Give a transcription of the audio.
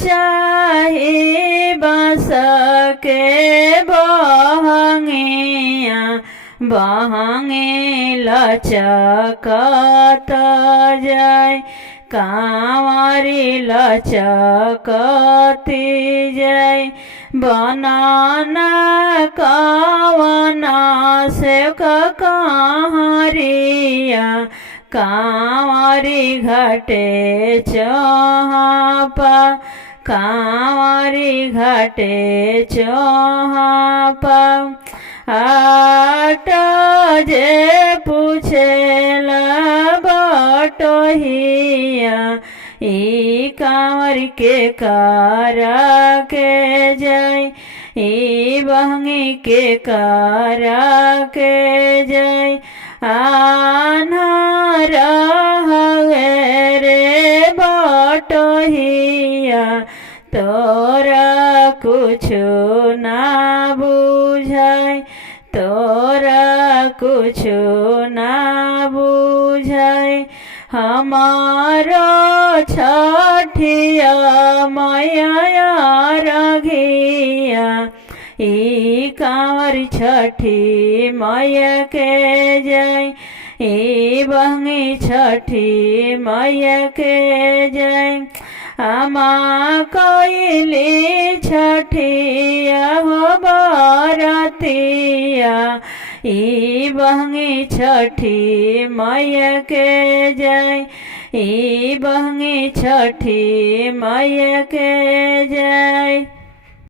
चाहे बाँस के बहंगिया बहंगे लचकत जाय कांवरी लचकती जाय बनाना कवना से कहरिया कांवरी घाटे चौहापा कांवरी घाटे चौहापा आट जे पूछेला बटोहिया ई कांवर के कारा के जाय ई बहंगी के कारा के जाय आन्हर हवे रे बटोहिया तोरा कुछु ना बुझाय तोरा कुछु ना बुझाय हमारो छठिया मैया रघिया ई कांवर छठी मैया के जाय ई बहंगी छठी मैया के जाय अमा कोइली छठिया हो बरतिया ई बहंगी छठी मैया के जाय ई बहंगी छठी मैया के जाय।